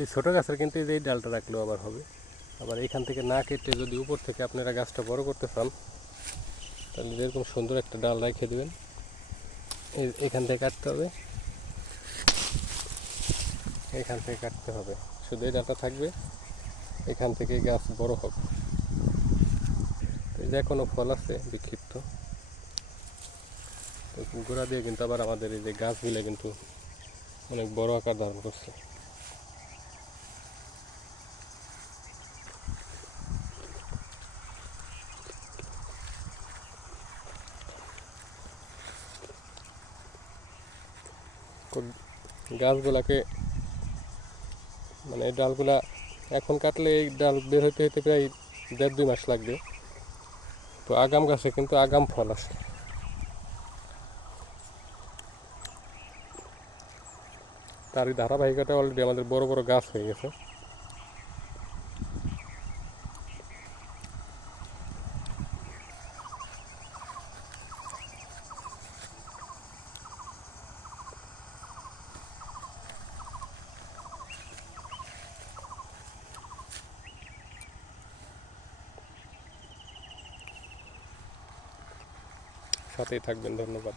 এই ছোটো গাছের কিন্তু এই ডালটা রাখলেও আবার হবে। আবার এখান থেকে না কেটে যদি উপর থেকে আপনারা গাছটা বড় করতে চান তাহলে যেরকম সুন্দর একটা ডাল রেখে দেবেন, এখান থেকে কাটতে হবে, এখান থেকে কাটতে হবে, শুধু এই ডালটা থাকবে, এখান থেকে গাছ বড় হবে। যে কোনো ফল আছে বিক্ষিপ্ত, গোড়া দিয়ে কিন্তু আবার আমাদের এই যে গাছগুলো কিন্তু অনেক বড় আকার ধারণ করছে। গাছগুলাকে মানে এই ডালগুলা এখন কাটলে এই ডাল বের হইতে হইতে প্রায় 1.5-2 মাস লাগবে। তো আগাম গাছে কিন্তু আগাম ফল আসে। তারই ধারাবাহিকতা অলরেডি আমাদের বড় বড় গাছ হয়ে গেছে। সাথেই থাকবেন, ধন্যবাদ।